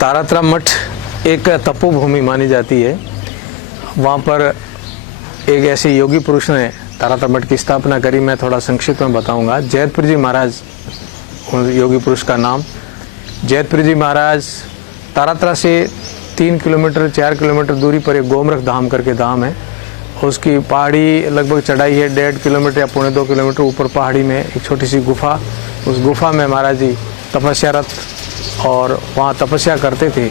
तारातरा मठ एक तपोभूमि मानी जाती है। वहाँ पर एक ऐसे योगी पुरुष ने तारातरा मठ की स्थापना करी। मैं थोड़ा संक्षिप्त में बताऊंगा। जैतपुर जी महाराज योगी पुरुष का नाम। जैतपुर जी महाराज तारातरा से 3 किलोमीटर 4 किलोमीटर दूरी पर एक गोमरख धाम करके धाम है। उसकी पहाड़ी लगभग चढ़ाई है 1.5 किलोमीटर या 1.25 किलोमीटर ऊपर पहाड़ी में एक छोटी सी गुफा। उस गुफा में महाराज जी तपस्यारत और वहाँ तपस्या करते थे।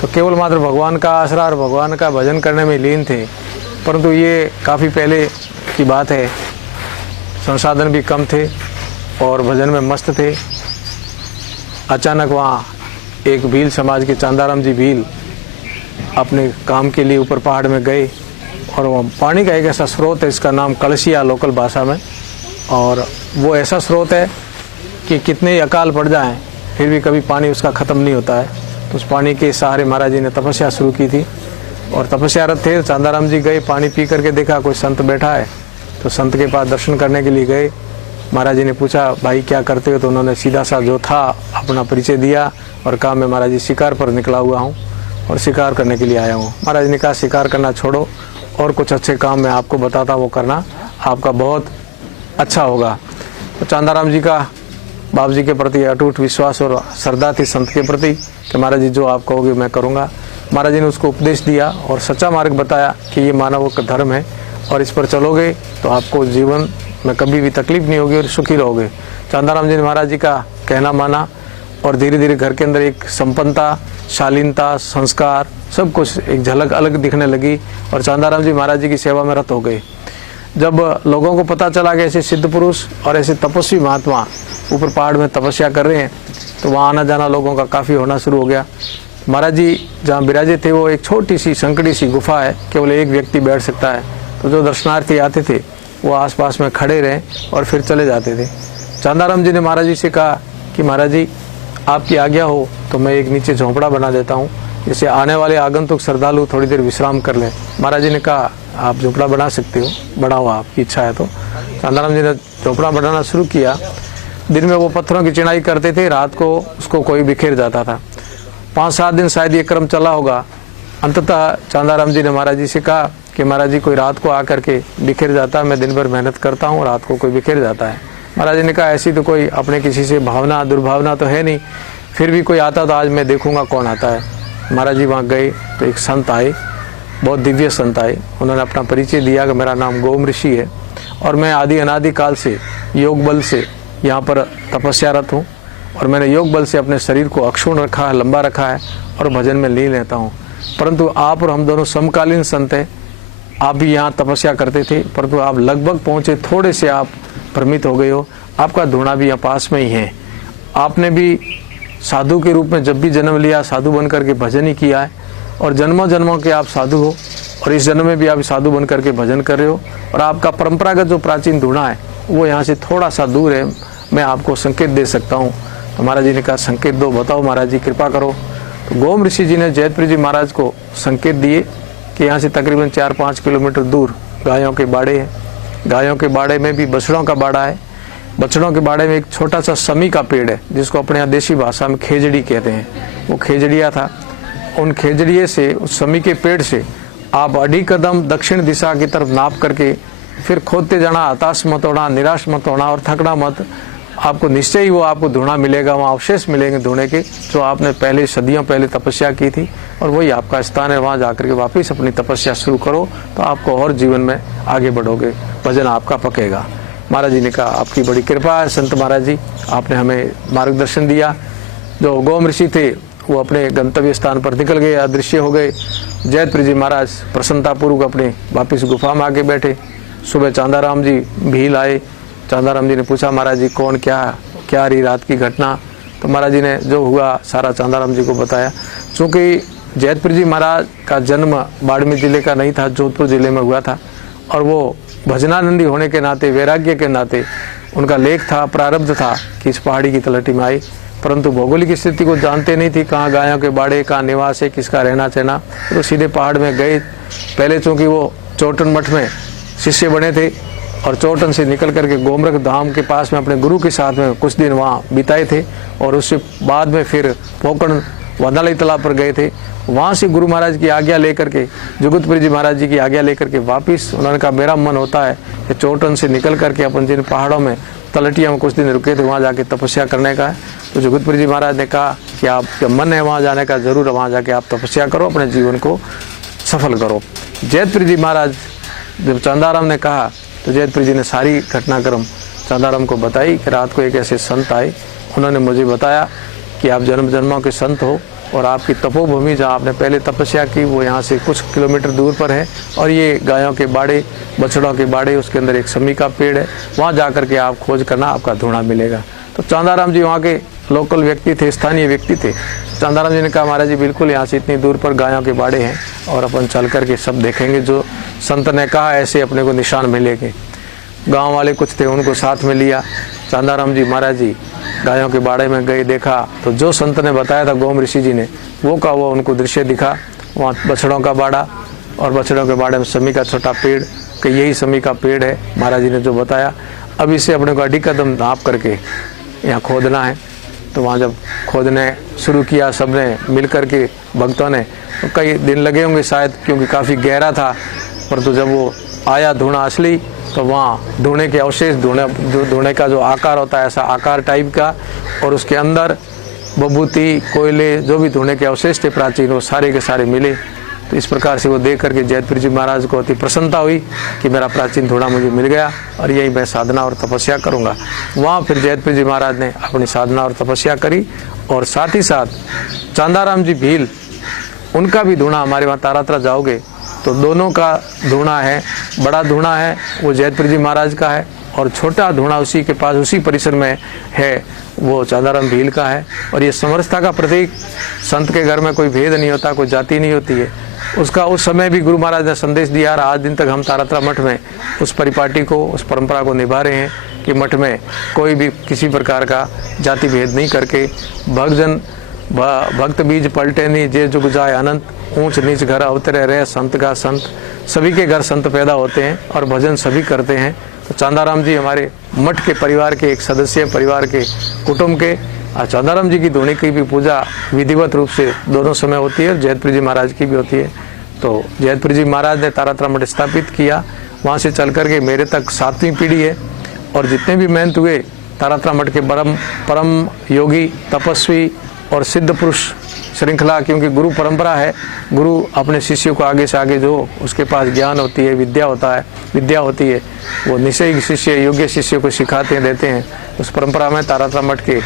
तो केवल मात्र भगवान का आसरा और भगवान का भजन करने में लीन थे। परंतु ये काफ़ी पहले की बात है, संसाधन भी कम थे और भजन में मस्त थे। अचानक वहाँ एक भील समाज के चांदाराम जी भील अपने काम के लिए ऊपर पहाड़ में गए और वहाँ पानी का एक ऐसा स्रोत है, इसका नाम कलशिया लोकल भाषा में, और वो ऐसा स्रोत है कि कितने ही अकाल पड़ जाएं फिर भी कभी पानी उसका ख़त्म नहीं होता है। तो उस पानी के सहारे महाराज जी ने तपस्या शुरू की थी और तपस्यारत थे। चांदाराम जी गए, पानी पी करके देखा कोई संत बैठा है, तो संत के पास दर्शन करने के लिए गए। महाराज जी ने पूछा भाई क्या करते हो, तो उन्होंने सीधा सा जो था अपना परिचय दिया और कहा मैं महाराज जी शिकार पर निकला हुआ हूँ और शिकार करने के लिए आया हूँ। महाराज ने कहा शिकार करना छोड़ो और कुछ अच्छे काम मैं आपको बताता वो करना, आपका बहुत अच्छा होगा। तो चांदाराम जी का बाबू जी के प्रति अटूट विश्वास और श्रद्धा थी संत के प्रति कि महाराज जी जो आप कहोगे मैं करूँगा। महाराज जी ने उसको उपदेश दिया और सच्चा मार्ग बताया कि ये मानव का धर्म है और इस पर चलोगे तो आपको जीवन में कभी भी तकलीफ नहीं होगी और सुखी रहोगे। चांदाराम जी ने महाराज जी का कहना माना और धीरे धीरे घर के अंदर एक संपन्नता, शालीनता, संस्कार सब कुछ एक झलक अलग दिखने लगी और चांदाराम जी महाराज जी की सेवा में रत हो गए। जब लोगों को पता चला कि ऐसे सिद्ध पुरुष और ऐसे तपस्वी महात्मा ऊपर पहाड़ में तपस्या कर रहे हैं, तो वहाँ आना जाना लोगों का काफ़ी होना शुरू हो गया। महाराज जी जहाँ विराजे थे वो एक छोटी सी संकड़ी सी गुफा है, केवल एक व्यक्ति बैठ सकता है। तो जो दर्शनार्थी आते थे वो आसपास में खड़े रहे और फिर चले जाते थे। चांदाराम जी ने महाराज जी से कहा कि महाराज जी आपकी आज्ञा हो तो मैं एक नीचे झोंपड़ा बना देता हूँ, जिससे आने वाले आगंतुक श्रद्धालु थोड़ी देर विश्राम कर लें। महाराज जी ने कहा आप झोंपड़ा बना सकते हो, बनाओ आपकी इच्छा है। तो चांदाराम जी ने झोंपड़ा बनाना शुरू किया। दिन में वो पत्थरों की चिनाई करते थे, रात को उसको कोई बिखेर जाता था। 5-7 दिन शायद ये क्रम चला होगा। अंततः चांदाराम जी ने महाराज जी से कहा कि महाराज जी कोई रात को आकर के बिखेर जाता है, मैं दिन भर मेहनत करता हूँ, रात को कोई बिखेर जाता है। महाराज जी ने कहा ऐसी तो कोई अपने किसी से भावना दुर्भावना तो है नहीं, फिर भी कोई आता तो आज मैं देखूंगा कौन आता है। महाराज जी वहाँ गए तो एक संत आए, बहुत दिव्य संत आए। उन्होंने अपना परिचय दिया कि मेरा नाम गोम ऋषि है और मैं आदि अनादि काल से योग बल से यहाँ पर तपस्यारत हूँ और मैंने योग बल से अपने शरीर को अक्षुण रखा है, लंबा रखा है और भजन में लीन रहता हूँ। परंतु आप और हम दोनों समकालीन संत हैं। आप भी यहाँ तपस्या करते थे, परंतु आप लगभग पहुँचे, थोड़े से आप भ्रमित हो गए हो। आपका धूणा भी यहाँ पास में ही है। आपने भी साधु के रूप में जब भी जन्म लिया साधु बन करके भजन ही किया है और जन्मों जन्मों के आप साधु हो और इस जन्म में भी आप साधु बन करके भजन कर रहे हो। और आपका परंपरागत जो प्राचीन धूणा है वो यहाँ से थोड़ा सा दूर है, मैं आपको संकेत दे सकता हूँ। तो महाराज जी ने कहा संकेत दो, बताओ महाराज जी कृपा करो। तो गोम ऋषि जी ने जैतपुर जी महाराज को संकेत दिए कि यहाँ से तकरीबन 4-5 किलोमीटर दूर गायों के बाड़े हैं। गायों के बाड़े में भी बछड़ों का बाड़ा है। बछड़ों के बाड़े में एक छोटा सा समी का पेड़ है जिसको अपने यहाँ देसी भाषा में खेजड़ी कहते हैं। वो खेजड़िया था। उन खेजड़िए से, उस समी के पेड़ से आप 2.5 कदम दक्षिण दिशा की तरफ नाप करके फिर खोदते जाना, हताश मत होना, निराश मत होना और थकना मत। आपको निश्चय ही वो आपको धूणा मिलेगा, वहाँ अवशेष मिलेंगे धूणे के, जो आपने पहले सदियों पहले तपस्या की थी और वही आपका स्थान है। वहाँ जाकर के वापस अपनी तपस्या शुरू करो तो आपको और जीवन में आगे बढ़ोगे, भजन आपका पकेगा। महाराज जी ने कहा आपकी बड़ी कृपा है संत महाराज जी, आपने हमें मार्गदर्शन दिया। जो गोम ऋषि थे वो अपने गंतव्य स्थान पर निकल गए, अदृश्य हो गए। जैतपुर जी महाराज प्रसन्नतापूर्वक अपने वापिस गुफा में आके बैठे। सुबह चांदाराम जी भील आए। चांदाराम जी ने पूछा महाराज जी कौन क्या रही रात की घटना। तो महाराज जी ने जो हुआ सारा चांदाराम जी को बताया। चूँकि जैतपुर जी महाराज का जन्म बाड़मेर जिले का नहीं था, जोधपुर जिले में हुआ था और वो भजनानंदी होने के नाते, वैराग्य के नाते उनका लेख था, प्रारब्ध था कि इस पहाड़ी की तलहटी में आई। परंतु भौगोलिक स्थिति को जानते नहीं थी, कहाँ गायों के बाड़े, कहाँ निवास है, किसका रहना सहना। तो सीधे पहाड़ में गए। पहले चूँकि वो चौटन मठ में शिष्य बने थे और चौटन से निकल करके गोमरख धाम के पास में अपने गुरु के साथ में कुछ दिन वहाँ बिताए थे और उससे बाद में फिर पोकरण वादाली तालाब पर गए थे। वहाँ से गुरु महाराज की आज्ञा लेकर के, जुगतपुरी जी महाराज जी की आज्ञा लेकर के वापिस उन्होंने कहा मेरा मन होता है कि चोटन से निकल करके अपन जिन पहाड़ों में तलटिया में कुछ दिन रुके थे वहाँ जाके तपस्या करने का है। तो जुगतपुरी जी महाराज ने कहा कि आपका मन है वहाँ जाने का, ज़रूर वहाँ जाके आप तपस्या करो, अपने जीवन को सफल करो। जैतपुरी जी महाराज जब चंदाराम ने कहा तो जैतपुरी जी ने सारी घटनाक्रम चंदाराम को बताई कि रात को एक ऐसे संत आए, उन्होंने मुझे बताया कि आप जन्म जन्मों के संत हो और आपकी तपोभूमि जहाँ आपने पहले तपस्या की वो यहाँ से कुछ किलोमीटर दूर पर है, और ये गायों के बाड़े, बछड़ों के बाड़े, उसके अंदर एक समी का पेड़ है, वहाँ जा कर के आप खोज करना, आपका धूणा मिलेगा। तो चंदाराम जी वहाँ के लोकल व्यक्ति थे, स्थानीय व्यक्ति थे। चंदाराम जी ने कहा महाराज जी बिल्कुल यहाँ से इतनी दूर पर गायों के बाड़े हैं और अपन चल करके सब देखेंगे, जो संत ने कहा ऐसे अपने को निशान मिलेंगे। गांव वाले कुछ थे, उनको साथ में लिया। चंदाराम जी महाराज जी गायों के बाड़े में गए, देखा तो जो संत ने बताया था गोम ऋषि जी ने, वो का वो उनको दृश्य दिखा। वहाँ बछड़ों का बाड़ा और बछड़ों के बाड़े में समी का छोटा पेड़, कि यही समी का पेड़ है महाराज जी ने जो बताया। अब इसे अपने को अड़ी कदम नाप करके यहाँ खोदना है। तो वहाँ जब खोदने शुरू किया सबने मिल कर के, भक्तों ने, तो कई दिन लगे होंगे शायद, क्योंकि काफ़ी गहरा था। परंतु जब वो आया धूणा असली, तो वहाँ धूणे के अवशेष, धूणे का जो आकार होता है ऐसा आकार टाइप का, और उसके अंदर बबूती, कोयले, जो भी धूणे के अवशेष थे प्राचीन, वो सारे के सारे मिले। तो इस प्रकार से वो देख करके जैतपुरी जी महाराज को अति प्रसन्नता हुई कि मेरा प्राचीन धूणा मुझे मिल गया और यही मैं साधना और तपस्या करूँगा। वहाँ फिर जैतपुरी जी महाराज ने अपनी साधना और तपस्या करी, और साथ ही साथ चंदाराम जी भील, उनका भी धूणा, हमारे वहाँ तारातरा जाओगे तो दोनों का धूणा है। बड़ा धूणा है वो जैतपुरी जी महाराज का है, और छोटा धूणा उसी के पास, उसी परिसर में है, वो चंदाराम भील का है। और ये समरसता का प्रतीक, संत के घर में कोई भेद नहीं होता, कोई जाति नहीं होती है। उसका उस समय भी गुरु महाराज ने संदेश दिया, और आज दिन तक हम तारातरा मठ में उस परिपाटी को, उस परंपरा को निभा रहे हैं कि मठ में कोई भी किसी प्रकार का जाति भेद नहीं करके, भक्त बीज पलटे नहीं, जे जुग जाए अनंत, ऊंच नीच घर अवतरे रहे संत का संत। सभी के घर संत पैदा होते हैं और भजन सभी करते हैं। तो चंदाराम जी हमारे मठ के परिवार के एक सदस्य, परिवार के कुटुंब के। चंदाराम जी की धूणी की भी पूजा विधिवत रूप से दोनों समय होती है, और जैतपुरी जी महाराज की भी होती है। तो जैतपुरी जी महाराज ने तारातरा मठ स्थापित किया, वहाँ से चल करके मेरे तक 7वीं पीढ़ी है। और जितने भी महंत हुए तारातरा मठ के परम योगी, तपस्वी और सिद्ध पुरुष श्रृंखला, क्योंकि गुरु परंपरा है, गुरु अपने शिष्यों को आगे से आगे, जो उसके पास ज्ञान होती है, विद्या होती है, वो निश्चय शिष्य, योग्य शिष्य को सिखाते हैं, देते हैं। उस परंपरा में तारातरा मठ के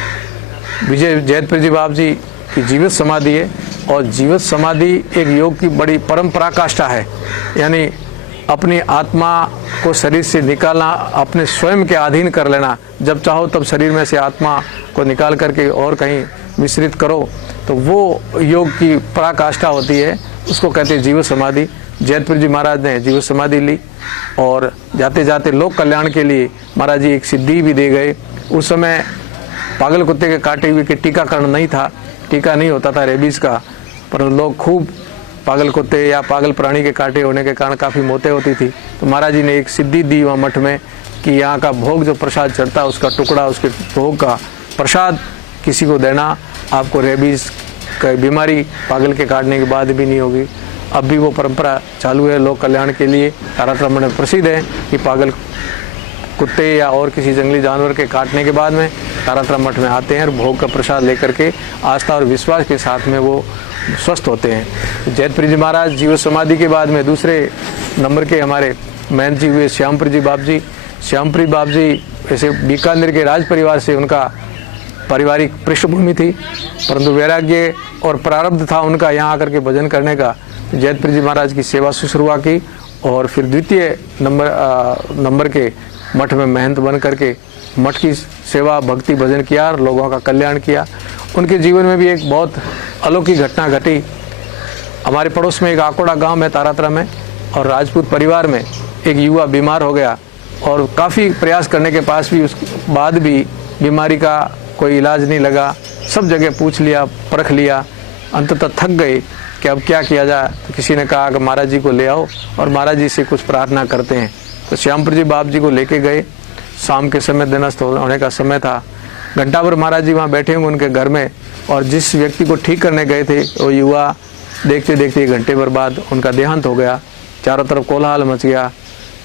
विजय जैतपुरी जी बाबा जी की जीवित समाधि है, और जीवित समाधि एक योग की बड़ी परम पराकाष्ठा है। यानी अपनी आत्मा को शरीर से निकालना, अपने स्वयं के अधीन कर लेना, जब चाहो तब शरीर में से आत्मा को निकाल करके और कहीं मिश्रित करो, तो वो योग की पराकाष्ठा होती है, उसको कहते हैं जीवित समाधि। जैतपुरी जी महाराज ने जीवित समाधि ली, और जाते जाते लोक कल्याण के लिए महाराज जी एक सिद्धि भी दे गए। उस समय पागल कुत्ते के काटे हुए के टीकाकरण नहीं था, टीका नहीं होता था रेबीज का, पर लोग खूब पागल कुत्ते या पागल प्राणी के काटे होने के कारण काफ़ी मौतें होती थी। तो महाराज जी ने एक सिद्धि दी वहाँ मठ में कि यहाँ का भोग जो प्रसाद चढ़ता है, उसका टुकड़ा, उसके भोग का प्रसाद किसी को देना, आपको रेबीज का बीमारी पागल के काटने के बाद भी नहीं होगी। अब भी वो परंपरा चालू है लोक कल्याण के लिए। तारातरा मठ में प्रसिद्ध है कि पागल कुत्ते या और किसी जंगली जानवर के काटने के बाद में तारातरा मठ में आते हैं और भोग का प्रसाद लेकर के आस्था और विश्वास के साथ में वो स्वस्थ होते हैं। जैतपुरी जी महाराज जीवित समाधि के बाद में दूसरे नंबर के हमारे महंत जी हुए श्यामपुरी जी बाप जी। श्यामपुरी बाप जी ऐसे बीकानेर के राज परिवार से उनका पारिवारिक पृष्ठभूमि थी, परंतु वैराग्य और प्रारब्ध था उनका यहाँ आकर के भजन करने का। जैतपुरी जी महाराज की सेवा शुश्रूषा की, और फिर द्वितीय नंबर के मठ में महंत बन करके मठ की सेवा, भक्ति, भजन किया और लोगों का कल्याण किया। उनके जीवन में भी एक बहुत अलौकिक घटना घटी। हमारे पड़ोस में एक आकोड़ा गांव है तारातरा में, और राजपूत परिवार में एक युवा बीमार हो गया, और काफ़ी प्रयास करने के पास भी उस बाद भी बीमारी का कोई इलाज नहीं लगा। सब जगह पूछ लिया, परख लिया, अंततः थक गए कि अब क्या किया जाए। तो किसी ने कहा कि महाराज जी को ले आओ और महाराज जी से कुछ प्रार्थना करते हैं। तो श्यामपुरी जी बाप जी को लेके गए। शाम के समय दिनस्थ होने का समय था। घंटा भर महाराज जी वहाँ बैठे होंगे उनके घर में, और जिस व्यक्ति को ठीक करने गए थे वो युवा देखते देखते 1 घंटे भर बाद उनका देहांत हो गया। चारों तरफ कोलाहल मच गया,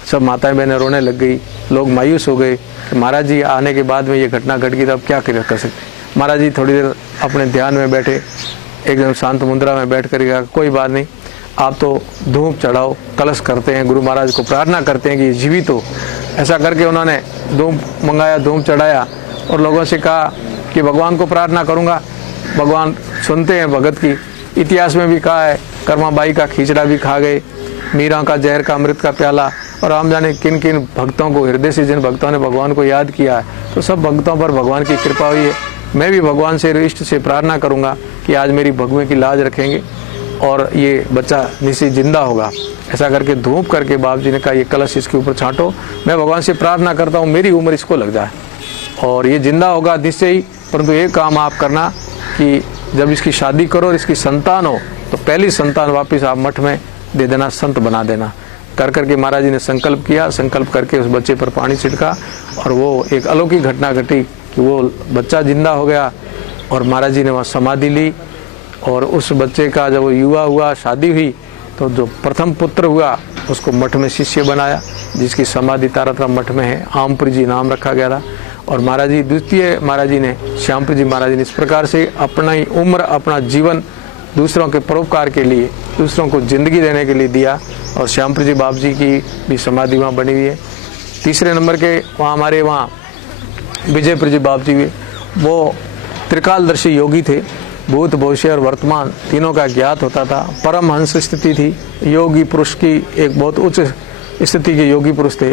सब माताएं बहनें रोने लग गई, लोग मायूस हो गए कि महाराज जी आने के बाद में ये घटना घट गई तो अब क्या कर सकते। महाराज जी थोड़ी देर अपने ध्यान में बैठे, एकदम शांत मुद्रा में बैठ कर कहा कोई बात नहीं, आप तो धूप चढ़ाओ, कलश करते हैं, गुरु महाराज को प्रार्थना करते हैं कि जीवित हो। ऐसा करके उन्होंने धूप मंगाया, धूप चढ़ाया और लोगों से कहा कि भगवान को प्रार्थना करूँगा। भगवान सुनते हैं भगत की। इतिहास में भी कहा है कर्माबाई का खींचड़ा भी खा गए, मीरा का जहर का अमृत का प्याला, और हम जाने किन किन भक्तों को, हृदय से जिन भक्तों ने भगवान को याद किया है तो सब भक्तों पर भगवान की कृपा हुई है। मैं भी भगवान से, इष्ट से प्रार्थना करूंगा कि आज मेरी भगवे की लाज रखेंगे और ये बच्चा निश्चित जिंदा होगा। ऐसा करके धूप करके बाप जी ने कहा ये कलश इसके ऊपर छांटो, मैं भगवान से प्रार्थना करता हूँ मेरी उम्र इसको लग जाए और ये जिंदा होगा निश्चय ही। परंतु एक काम आप करना कि जब इसकी शादी करो और इसकी संतान हो तो पहली संतान वापस आप मठ में दे देना, संत बना देना। कर करके महाराज जी ने संकल्प किया, संकल्प करके उस बच्चे पर पानी छिड़का और वो एक अलौकिक घटना घटी कि वो बच्चा जिंदा हो गया और महाराज जी ने वहाँ समाधि ली। और उस बच्चे का जब वो युवा हुआ, शादी हुई, तो जो प्रथम पुत्र हुआ उसको मठ में शिष्य बनाया, जिसकी समाधि तारातम मठ में है, आमपुरी जी नाम रखा गया था। और महाराज जी द्वितीय महाराज जी ने, श्यामपुरी जी महाराज जी ने इस प्रकार से अपना ही उम्र, अपना जीवन दूसरों के परोपकार के लिए, दूसरों को जिंदगी देने के लिए दिया। और श्यामपुरी जी बाप जी की भी समाधि वहाँ बनी हुई है। तीसरे नंबर के वहाँ हमारे वहाँ विजयपुरी जी बाप जी, वो त्रिकालदर्शी योगी थे, भूत भविष्य और वर्तमान तीनों का ज्ञात होता था। परमहंस स्थिति थी, योगी पुरुष की एक बहुत उच्च स्थिति के योगी पुरुष थे।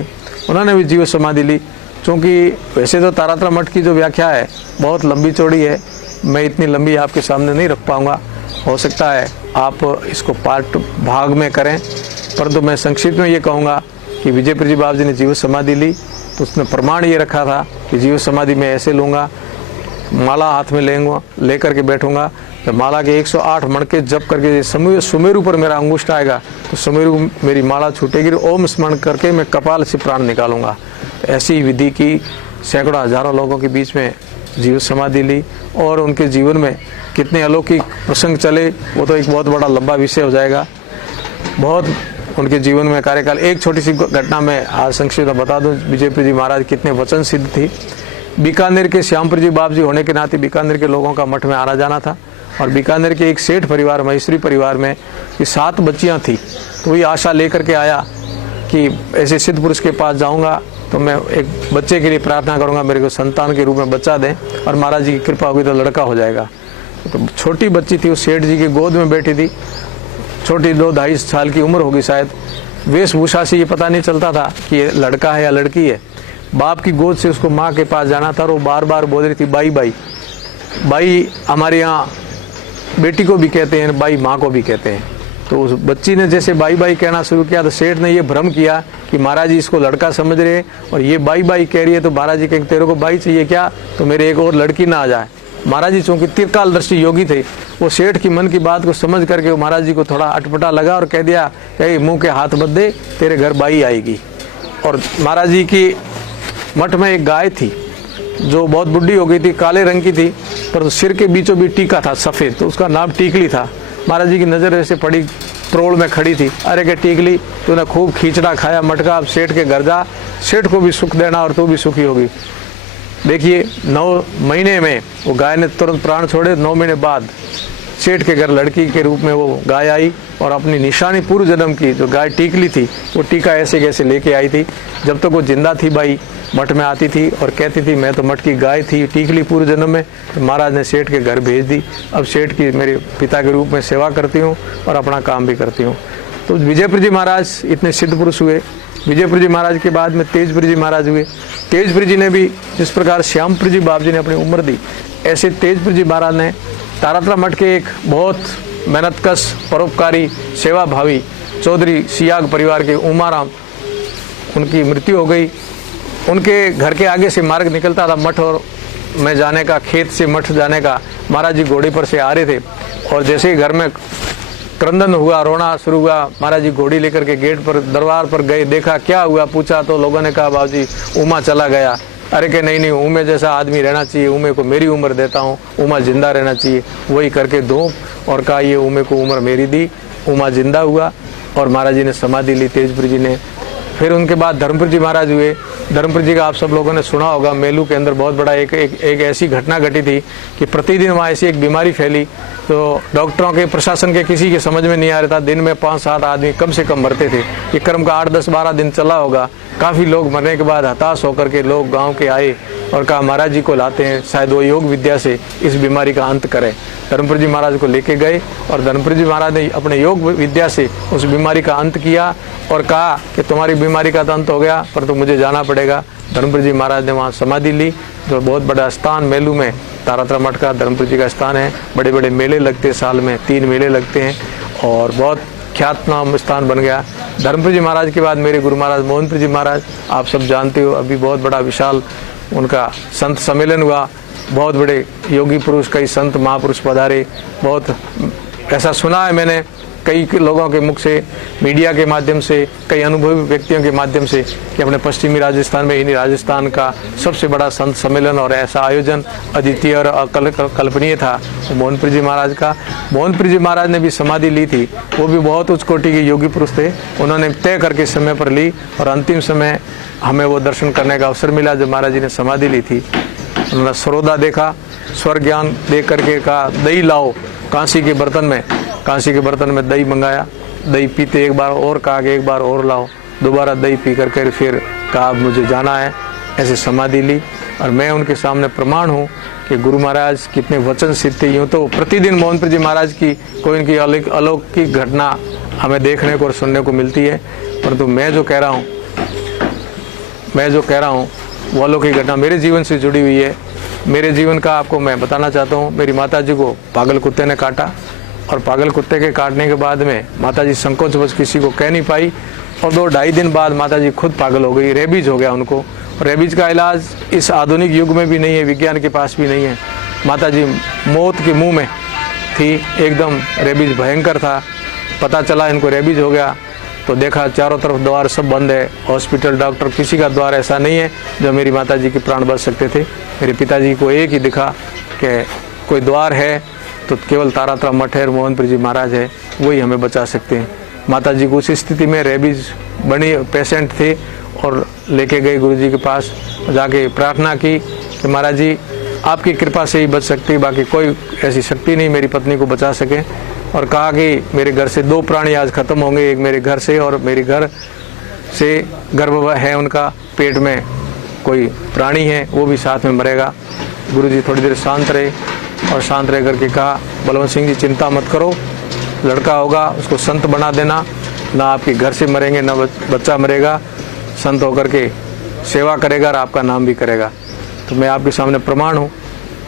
उन्होंने भी जीव समाधि ली। क्योंकि वैसे तो तारातम मठ की जो व्याख्या है बहुत लंबी चौड़ी है, मैं इतनी लंबी आपके सामने नहीं रख पाऊंगा। हो सकता है आप इसको पार्ट भाग में करें, परंतु मैं संक्षिप्त में ये कहूँगा कि विजयपुरी जी बाबा जी ने जीव समाधि ली तो उसने प्रमाण ये रखा था कि जीव समाधि में ऐसे लूँगा, माला हाथ में ले करके बैठूंगा, जब माला के 108 मणके जप करके सुमेरु पर मेरा अंगुष्ठ आएगा तो सुमेरु मेरी माला छूटेगी, ओम स्मरण करके मैं कपाल से प्राण निकालूंगा। ऐसी विधि की सैकड़ों हजारों लोगों के बीच में जीव समाधि ली और उनके जीवन में कितने अलौकिक प्रसंग चले वो तो एक बहुत बड़ा लंबा विषय हो जाएगा। बहुत उनके जीवन में कार्यकाल, एक छोटी सी घटना में आज संक्षिप्त बता दूं, विजयपुरी जी महाराज कितने वचन सिद्ध थी। बीकानेर के श्यामपुरी जी बाप जी होने के नाते बीकानेर के लोगों का मठ में आना जाना था और बीकानेर के एक सेठ परिवार, महेश्वरी परिवार में कि 7 बच्चियां थी, तो वही आशा लेकर के आया कि ऐसे सिद्ध पुरुष के पास जाऊंगा तो मैं एक बच्चे के लिए प्रार्थना करूंगा, मेरे को संतान के रूप में बच्चा दें और महाराज जी की कृपा होगी तो लड़का हो जाएगा। तो छोटी बच्ची थी, उस सेठ जी की गोद में बैठी थी, छोटी 2-2.5 साल की उम्र होगी शायद। वेशभूषा से ये पता नहीं चलता था कि ये लड़का है या लड़की है। बाप की गोद से उसको माँ के पास जाना था और वो बार बार बोल रही थी बाई बाई बाई। हमारे यहाँ बेटी को भी कहते हैं, बाई माँ को भी कहते हैं। तो उस बच्ची ने जैसे बाई बाई कहना शुरू किया तो सेठ ने ये भ्रम किया कि महाराज जी इसको लड़का समझ रहे हैं और ये बाई बाई कह रही है, तो महाराज जी कहेंगे तेरे को बाई चाहिए क्या, तो मेरे एक और लड़की ना आ जाए। महाराज जी चूंकि त्रिकालदर्शी योगी थे, वो सेठ की मन की बात को समझ करके महाराज जी को थोड़ा अटपटा लगा और कह दिया कि मुंह के हाथ मत दे, तेरे घर बाई आएगी। और महाराज जी की मठ में एक गाय थी जो बहुत बुढ़ी हो गई थी, काले रंग की थी, पर तो सिर के बीचों बीच टीका था सफ़ेद, तो उसका नाम टीकली था। महाराज जी की नज़र ऐसे पड़ी, त्रोड़ में खड़ी थी, अरे के टीकली तूने खूब खींचड़ा खाया मटका, अब सेठ के घर जा, सेठ को भी सुख देना और तू भी सुखी होगी। देखिए 9 महीने में वो गाय ने तुरंत प्राण छोड़े। 9 महीने बाद सेठ के घर लड़की के रूप में वो गाय आई और अपनी निशानी पूर्व जन्म की जो गाय टीकली थी वो टीका ऐसे कैसे लेके आई थी। जब तक वो जिंदा थी बाई मठ में आती थी और कहती थी मैं तो मठ की गाय थी, टीकली पूर्व जन्म में। तो महाराज ने सेठ के घर भेज दी। अब सेठ की मेरे पिता के रूप में सेवा करती हूँ और अपना काम भी करती हूँ। तो विजयपुरी जी महाराज इतने सिद्ध पुरुष हुए। विजयपुरी जी महाराज के बाद में तेजपुरी जी महाराज हुए। तेजपुरी जी ने भी जिस प्रकार श्यामपुरी जी बाप जी ने अपनी उम्र दी, ऐसे तेजपुरी जी महाराज ने तारातम मठ के एक बहुत मेहनतकश, परोपकारी, सेवाभावी चौधरी सियाग परिवार के उमाराम, उनकी मृत्यु हो गई। उनके घर के आगे से मार्ग निकलता था मठ और में जाने का, खेत से मठ जाने का। महाराज जी घोड़े पर से आ रहे थे और जैसे ही घर में क्रंदन हुआ, रोना शुरू हुआ, महाराज जी घोड़ी लेकर के गेट पर, दरबार पर गए, देखा क्या हुआ, पूछा तो लोगों ने कहा बाबूजी उमा चला गया। अरे कि नहीं उमे जैसा आदमी रहना चाहिए, उमे को मेरी उम्र देता हूँ, उमा जिंदा रहना चाहिए। वही करके दो और कहा ये उमे को उम्र मेरी दी, उमा जिंदा हुआ और महाराज जी ने समाधि ली तेजपुर जी ने। फिर उनके बाद धर्मपुर जी महाराज हुए। धर्मपुर जी का आप सब लोगों ने सुना होगा, मेलू के अंदर बहुत बड़ा एक ऐसी घटना घटी थी कि प्रतिदिन वहाँ ऐसी एक बीमारी फैली, तो डॉक्टरों के प्रशासन के किसी के समझ में नहीं आ रहा था। दिन में 5-7 आदमी कम से कम मरते थे। ये क्रम का 8-10-12 दिन चला होगा। काफ़ी लोग मरने के बाद हताश होकर के लोग गांव के आए और कहा महाराज जी को लाते हैं, शायद वो योग विद्या से इस बीमारी का अंत करें। धर्मपुर जी महाराज को लेके गए और धर्मपुर जी महाराज ने अपने योग विद्या से उस बीमारी का अंत किया और कहा कि तुम्हारी बीमारी का तो अंत हो गया पर तो मुझे जाना पड़ेगा। धर्मपुर जी महाराज ने वहाँ समाधि ली, जो बहुत बड़ा स्थान मेलू में तारातरा मठ का धर्मपुर जी का स्थान है। बड़े बड़े मेले लगते हैं, साल में 3 मेले लगते हैं और बहुत ख्यातनाम स्थान बन गया। धर्मपुर जी महाराज के बाद मेरे गुरु महाराज मोहनपुर जी महाराज, आप सब जानते हो, अभी बहुत बड़ा विशाल उनका संत सम्मेलन हुआ। बहुत बड़े योगी पुरुष, कई संत महापुरुष पधारे। बहुत ऐसा सुना है मैंने कई लोगों के मुख से, मीडिया के माध्यम से, कई अनुभवी व्यक्तियों के माध्यम से कि अपने पश्चिमी राजस्थान में, इन्हीं राजस्थान का सबसे बड़ा संत सम्मेलन और ऐसा आयोजन अद्वितीय और अकल्पनीय था मोहनपुर जी महाराज का। मोहनपुर जी महाराज ने भी समाधि ली थी, वो भी बहुत उच्च कोटि के योगी पुरुष थे। उन्होंने तय करके समय पर ली और अंतिम समय हमें वो दर्शन करने का अवसर मिला जब महाराज जी ने समाधि ली थी। उन्होंने सरोदा देखा, स्वर ज्ञान देख करके कहा दही लाओ, कांसी के बर्तन में दही मंगाया, दही पीते एक बार और कहा कि एक बार और लाओ, दोबारा दही पी करके फिर कहा मुझे जाना है। ऐसे समाधि ली और मैं उनके सामने प्रमाण हूँ कि गुरु महाराज कितने वचन सिद्ध थे। यूँ तो प्रतिदिन मोहनपुर जी महाराज की कोई इनकी अलौकिक घटना हमें देखने को और सुनने को मिलती है, परंतु मैं जो कह रहा हूँ वो अलौकिक घटना मेरे जीवन से जुड़ी हुई है। मेरे जीवन का आपको मैं बताना चाहता हूँ। मेरी माता जी को पागल कुत्ते ने काटा और पागल कुत्ते के काटने के बाद में माता जी संकोचवश किसी को कह नहीं पाई और 2-2.5 दिन बाद माता जी खुद पागल हो गई, रेबीज हो गया उनको। रेबीज का इलाज इस आधुनिक युग में भी नहीं है, विज्ञान के पास भी नहीं है। माता जी मौत के मुंह में थी, एकदम रेबीज भयंकर था। पता चला इनको रेबीज हो गया तो देखा चारों तरफ द्वार सब बंद है, हॉस्पिटल डॉक्टर किसी का द्वार ऐसा नहीं है जो मेरी माता जी के प्राण बच सकते थे। मेरे पिताजी को एक ही दिखा कि कोई द्वार है तो केवल तारातरा मठ है और मोहनपुर जी महाराज है, वही हमें बचा सकते हैं। माता जी को उस स्थिति में रेबीज बनी पेशेंट थे और लेके गए गुरु जी के पास, जाके प्रार्थना की कि महाराज जी आपकी कृपा से ही बच सकती है, बाकी कोई ऐसी शक्ति नहीं मेरी पत्नी को बचा सके। और कहा कि मेरे घर से 2 प्राणी आज खत्म होंगे, एक मेरे घर से और मेरे घर से गर्भ है उनका, पेट में कोई प्राणी है वो भी साथ में मरेगा। गुरु जी थोड़ी देर शांत रहे और शांत रह करके कहा बलवंत सिंह जी चिंता मत करो, लड़का होगा उसको संत बना देना, ना आपके घर से मरेंगे ना बच्चा मरेगा, संत होकर के सेवा करेगा और आपका नाम भी करेगा। तो मैं आपके सामने प्रमाण हूँ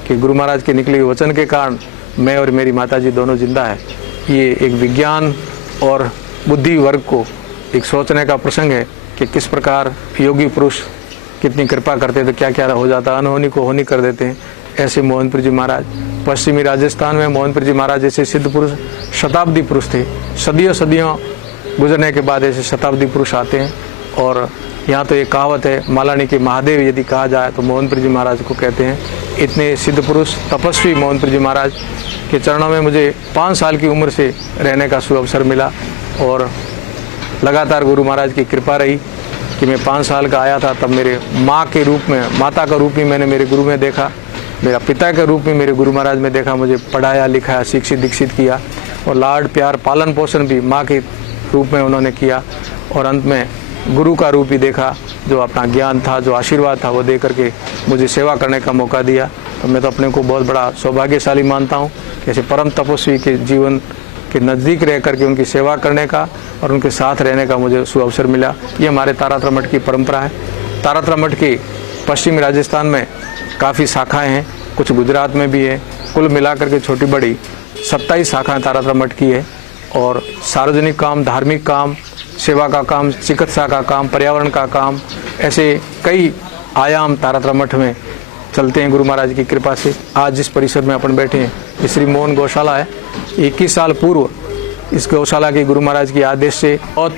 कि गुरु महाराज के निकले हुए वचन के कारण मैं और मेरी माताजी दोनों जिंदा है। ये एक विज्ञान और बुद्धि वर्ग को एक सोचने का प्रसंग है कि किस प्रकार योगी पुरुष कितनी कृपा करते तो क्या क्या हो जाता, अनहोनी को होनी कर देते हैं। ऐसे मोहनपुर जी महाराज पश्चिमी राजस्थान में मोहनपुर जी महाराज जैसे सिद्ध पुरुष शताब्दी पुरुष थे। सदियों गुजरने के बाद ऐसे शताब्दी पुरुष आते हैं। और यहाँ तो एक कहावत है, मालानी के महादेव यदि कहा जाए तो मोहनपुर जी महाराज को कहते हैं। इतने सिद्ध पुरुष तपस्वी मोहनपुर जी महाराज के चरणों में मुझे 5 साल की उम्र से रहने का सुअवसर मिला और लगातार गुरु महाराज की कृपा रही कि मैं 5 साल का आया था तब मेरे माँ के रूप में, माता का रूप ही मैंने मेरे गुरु में देखा, मेरा पिता के रूप में मेरे गुरु महाराज में देखा। मुझे पढ़ाया लिखाया, शिक्षित दीक्षित किया और लाड प्यार पालन पोषण भी माँ के रूप में उन्होंने किया। और अंत में गुरु का रूप ही देखा, जो अपना ज्ञान था, जो आशीर्वाद था वो दे करके मुझे सेवा करने का मौका दिया। तो मैं तो अपने को बहुत बड़ा सौभाग्यशाली मानता हूँ कि ऐसे परम तपस्वी के जीवन के नज़दीक रह करके उनकी सेवा करने का और उनके साथ रहने का मुझे सुअवसर मिला। ये हमारे तारातरा मठ की परंपरा है। तारातरा मठ की पश्चिमी राजस्थान में काफ़ी शाखाएं हैं, कुछ गुजरात में भी है। कुल मिलाकर के छोटी बड़ी 27 शाखाएं तारातरा मठ की है। और सार्वजनिक काम, धार्मिक काम, सेवा का काम, चिकित्सा का काम, पर्यावरण का काम, ऐसे कई आयाम तारातरा मठ में चलते हैं गुरु महाराज की कृपा से। आज जिस परिसर में अपन बैठे हैं ये श्री मोहन गौशाला है। 21 साल पूर्व इस गौशाला के गुरु महाराज के आदेश से बहुत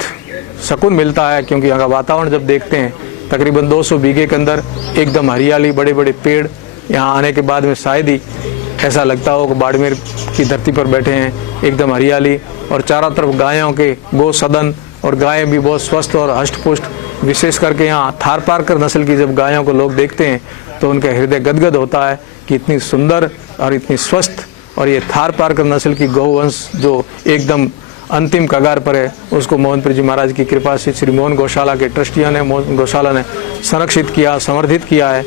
सुकून मिलता है, क्योंकि यहाँ का वातावरण जब देखते हैं तकरीबन 200 बीघे के अंदर एकदम हरियाली, बड़े बड़े पेड़। यहाँ आने के बाद में शायद ही ऐसा लगता हो कि बाड़मेर की धरती पर बैठे हैं। एकदम हरियाली और चारों तरफ गायों के गो सदन, और गायें भी बहुत स्वस्थ और हष्ट-पुष्ट। विशेष करके यहाँ थारपारकर नस्ल की जब गायों को लोग देखते हैं तो उनका हृदय गदगद होता है कि इतनी सुंदर और इतनी स्वस्थ, और ये थारपारकर नस्ल की गौवंश जो एकदम अंतिम कगार पर है, उसको मोहनपुर जी महाराज की कृपा से श्री मोहन गौशाला के ट्रस्टियों ने, मोहन गौशाला ने संरक्षित किया, समर्थित किया है।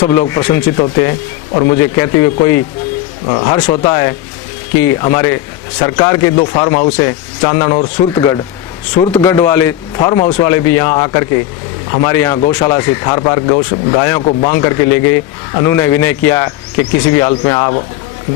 सब लोग प्रशंसित होते हैं और मुझे कहते हुए कोई हर्ष होता है कि हमारे सरकार के 2 फार्म हाउस है, चांदन और सूरतगढ़ वाले फार्म हाउस वाले भी यहाँ आकर के हमारे यहाँ गौशाला से थारपार गायों को मांग करके ले गए। उन्होंने विनय किया कि किसी भी हालत में आप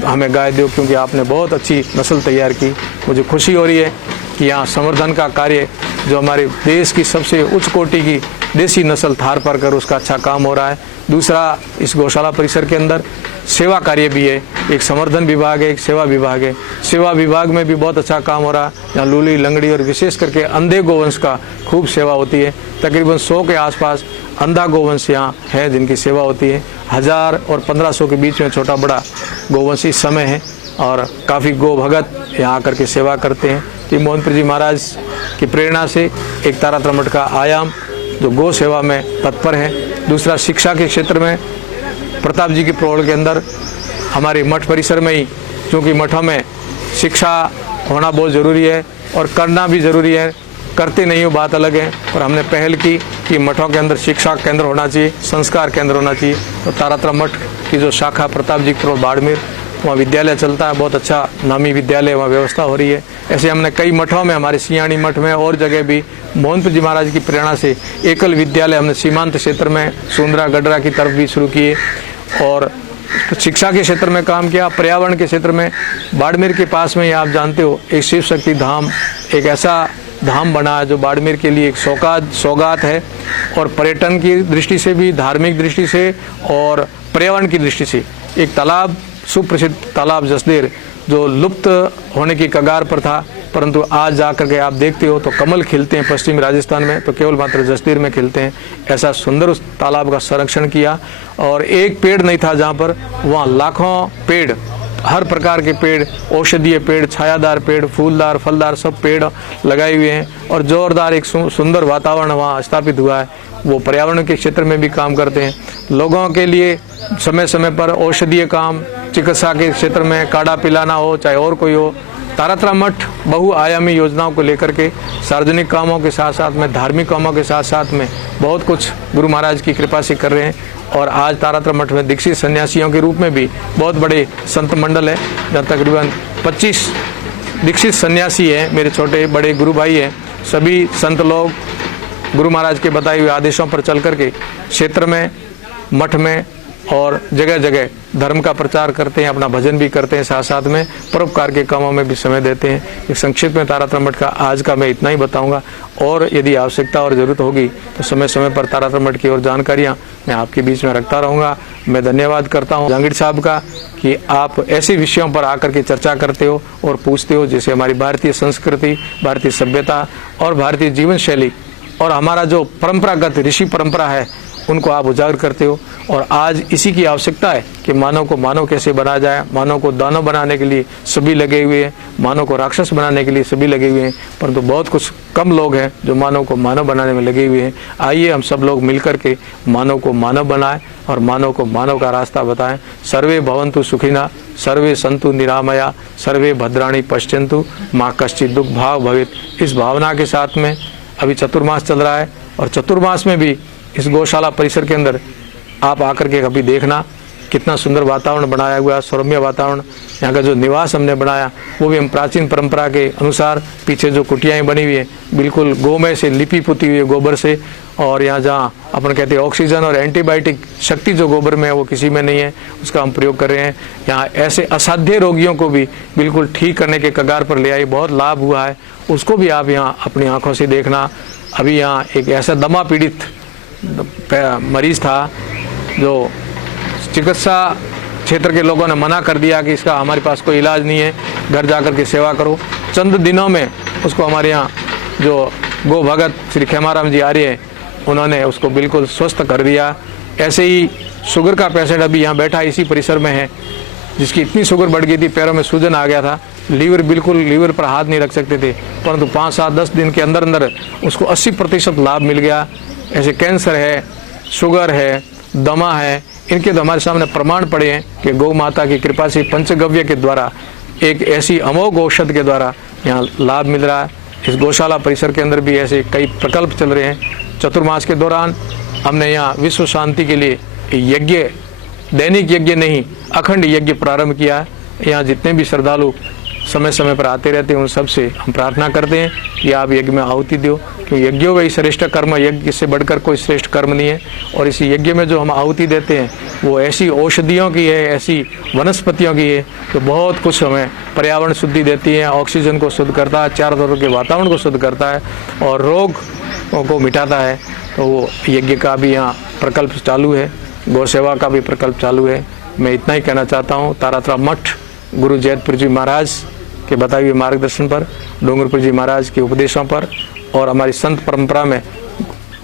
हमें गाय दो, क्योंकि आपने बहुत अच्छी नस्ल तैयार की। मुझे खुशी हो रही है कि यहाँ संवर्धन का कार्य जो हमारे देश की सबसे उच्च कोटि की देसी नस्ल थारपारकर, उसका अच्छा काम हो रहा है। दूसरा, इस गौशाला परिसर के अंदर सेवा कार्य भी है। एक संवर्धन विभाग है, एक सेवा विभाग है। सेवा विभाग में भी बहुत अच्छा काम हो रहा है। यहाँ लूली, लंगड़ी और विशेष करके अंधे गोवंश का खूब सेवा होती है। तकरीबन 100 के आसपास अंधा गोवंश यहाँ है जिनकी सेवा होती है। 1000 और 1500 के बीच में छोटा बड़ा गोवंश इस समय है, और काफ़ी गो भगत यहाँ आकर के सेवा करते हैं। कि मोहनपुर जी महाराज की प्रेरणा से एक तारातरा मठ का आयाम जो गो सेवा में तत्पर है। दूसरा, शिक्षा के क्षेत्र में प्रताप जी की प्रोड़ के अंदर हमारे मठ परिसर में ही, क्योंकि मठों में शिक्षा होना बहुत ज़रूरी है और करना भी ज़रूरी है। करते नहीं हो बात अलग है, पर हमने पहल की कि मठों के अंदर शिक्षा केंद्र होना चाहिए, संस्कार केंद्र होना चाहिए। तो तारातरा मठ की जो शाखा प्रताप जी की प्रोड़ बाड़मेर, वहाँ विद्यालय चलता है, बहुत अच्छा नामी विद्यालय, वहाँ व्यवस्था हो रही है। ऐसे हमने कई मठों में, हमारे सियाणी मठ में और जगह भी मोहनपुर जी महाराज की प्रेरणा से एकल विद्यालय हमने सीमांत क्षेत्र में सुंदरा गडरा की तरफ भी शुरू किए, और शिक्षा के क्षेत्र में काम किया। पर्यावरण के क्षेत्र में बाड़मेर के पास में ही आप जानते हो एक शिव शक्ति धाम, एक ऐसा धाम बना है जो बाड़मेर के लिए एक सौगात है, और पर्यटन की दृष्टि से भी, धार्मिक दृष्टि से और पर्यावरण की दृष्टि से एक तालाब, सुप्रसिद्ध तालाब जसदेर, जो लुप्त होने की कगार पर था, परंतु आज जाकर के आप देखते हो तो कमल खिलते हैं पश्चिमी राजस्थान में, तो केवल मात्र जसदेर में खिलते हैं। ऐसा सुंदर उस तालाब का संरक्षण किया, और एक पेड़ नहीं था जहाँ पर, वहाँ लाखों पेड़, हर प्रकार के पेड़, औषधीय पेड़, छायादार पेड़, फूलदार, फलदार सब पेड़ लगाए हुए हैं, और जोरदार एक सुंदर वातावरण वहाँ स्थापित हुआ है। वो पर्यावरण के क्षेत्र में भी काम करते हैं, लोगों के लिए समय समय पर औषधीय काम, चिकित्सा के क्षेत्र में काढ़ा पिलाना हो, चाहे और कोई हो। तारातरा मठ बहुआयामी योजनाओं को लेकर के सार्वजनिक कामों के साथ साथ में, धार्मिक कामों के साथ साथ में बहुत कुछ गुरु महाराज की कृपा से कर रहे हैं। और आज तारातरा मठ में दीक्षित सन्यासियों के रूप में भी बहुत बड़े संत मंडल है, जहाँ तकरीबन 25 दीक्षित सन्यासी हैं, मेरे छोटे बड़े गुरु भाई हैं। सभी संत लोग गुरु महाराज के बताए हुए आदेशों पर चल करके क्षेत्र में, मठ में और जगह जगह धर्म का प्रचार करते हैं, अपना भजन भी करते हैं, साथ साथ में परोपकार के कामों में भी समय देते हैं। एक संक्षिप्त में तारातरा मठ का आज का मैं इतना ही बताऊंगा, और यदि आवश्यकता और ज़रूरत होगी तो समय समय पर तारातरा मठ की और जानकारियाँ मैं आपके बीच में रखता रहूँगा। मैं धन्यवाद करता हूँ जहांगीर साहब का कि आप ऐसे विषयों पर आकर के चर्चा करते हो और पूछते हो, जैसे हमारी भारतीय संस्कृति, भारतीय सभ्यता और भारतीय जीवन शैली और हमारा जो परंपरागत ऋषि परंपरा है, उनको आप उजागर करते हो। और आज इसी की आवश्यकता है कि मानव को मानव कैसे बनाया जाए। मानव को दानव बनाने के लिए सभी लगे हुए हैं, मानव को राक्षस बनाने के लिए सभी लगे हुए हैं, परंतु बहुत कुछ कम लोग हैं जो मानव को मानव बनाने में लगे हुए हैं। आइए हम सब लोग मिलकर के मानव को मानव बनाएं और मानव को मानव का रास्ता बताएं। सर्वे भवन्तु सुखिना, सर्वे सन्तु निरामया, सर्वे भद्राणि पश्यन्तु, माँ कश्चित् दुख भाव भवेत्। इस भावना के साथ में अभी चतुर्मास चल रहा है, और चतुर्मास में भी इस गौशाला परिसर के अंदर आप आकर के कभी देखना कितना सुंदर वातावरण बनाया हुआ है, सौम्य वातावरण। यहाँ का जो निवास हमने बनाया वो भी हम प्राचीन परंपरा के अनुसार, पीछे जो कुटियाएँ बनी हुई है बिल्कुल गोमय से लिपि पुती हुई है, गोबर से। और यहाँ जहाँ अपन कहते हैं ऑक्सीजन और एंटीबायोटिक शक्ति जो गोबर में है वो किसी में नहीं है, उसका हम प्रयोग कर रहे हैं। यहाँ ऐसे असाध्य रोगियों को भी बिल्कुल ठीक करने के कगार पर ले आई, बहुत लाभ हुआ है, उसको भी आप यहाँ अपनी आँखों से देखना। अभी यहाँ एक ऐसा दमा पीड़ित मरीज था जो चिकित्सा क्षेत्र के लोगों ने मना कर दिया कि इसका हमारे पास कोई इलाज नहीं है, घर जाकर के सेवा करो। चंद दिनों में उसको हमारे यहाँ जो गो भगत श्री खेमाराम जी आर्य उन्होंने उसको बिल्कुल स्वस्थ कर दिया। ऐसे ही शुगर का पेशेंट अभी यहाँ बैठा इसी परिसर में है, जिसकी इतनी शुगर बढ़ गई थी, पैरों में सूजन आ गया था, लीवर पर हाथ नहीं रख सकते थे, परंतु 5, 7, 10 दिन के अंदर अंदर उसको 80% लाभ मिल गया। ऐसे कैंसर है, शुगर है, दमा है, इनके तो हमारे सामने प्रमाण पड़े हैं कि गौ माता की कृपा से पंचगव्य के द्वारा एक ऐसी अमोघ औषध के द्वारा यहाँ लाभ मिल रहा है। इस गौशाला परिसर के अंदर भी ऐसे कई प्रकल्प चल रहे हैं। चतुर्मास के दौरान हमने यहाँ विश्व शांति के लिए यज्ञ, दैनिक यज्ञ नहीं, अखंड यज्ञ प्रारंभ किया है। यहाँ जितने भी श्रद्धालु समय समय पर आते रहते हैं, उन सब से हम प्रार्थना करते हैं कि आप यज्ञ में आहुति दो, क्योंकि यज्ञों का ही श्रेष्ठ कर्म, यज्ञ से बढ़कर कोई श्रेष्ठ कर्म नहीं है। और इसी यज्ञ में जो हम आहुति देते हैं वो ऐसी औषधियों की है, ऐसी वनस्पतियों की है जो बहुत कुछ हमें पर्यावरण शुद्धि देती है, ऑक्सीजन को शुद्ध करता है, चारों तरफ के वातावरण को शुद्ध करता है और रोग को मिटाता है। तो वो यज्ञ का भी यहाँ प्रकल्प चालू है, गौ सेवा का भी प्रकल्प चालू है। मैं इतना ही कहना चाहता हूँ, तारातरा मठ गुरु जैतपुर जी महाराज के बताए हुए मार्गदर्शन पर, डूंगरपुर जी महाराज के उपदेशों पर और हमारी संत परंपरा में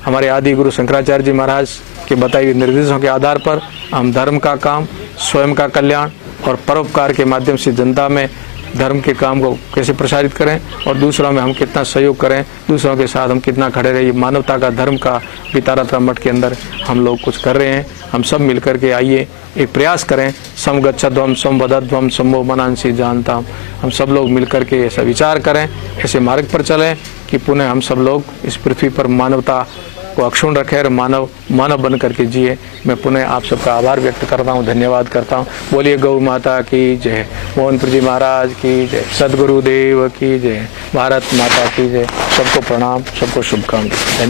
हमारे आदि गुरु शंकराचार्य जी महाराज के बताए हुए निर्देशों के आधार पर हम धर्म का काम, स्वयं का कल्याण और परोपकार के माध्यम से जनता में धर्म के काम को कैसे प्रसारित करें और दूसरों में हम कितना सहयोग करें, दूसरों के साथ हम कितना खड़े रहे, मानवता का, धर्म का भी तारातरा मठ के अंदर हम लोग कुछ कर रहे हैं। हम सब मिलकर के आइए एक प्रयास करें, सम गच्छध्वम सम वदध्वम समो मनांसी जानता। हम सब लोग मिलकर के ऐसा विचार करें, ऐसे मार्ग पर चलें कि पुनः हम सब लोग इस पृथ्वी पर मानवता को अक्षुण्ण रखें और मानव बन करके जिए। मैं पुनः आप सबका आभार व्यक्त करता हूँ, धन्यवाद करता हूँ। बोलिए गौ माता की जय, मोहनपुर जी महाराज की जय, सदगुरुदेव की जय, भारत माता की जय। सबको प्रणाम, सबको शुभकामनाएं।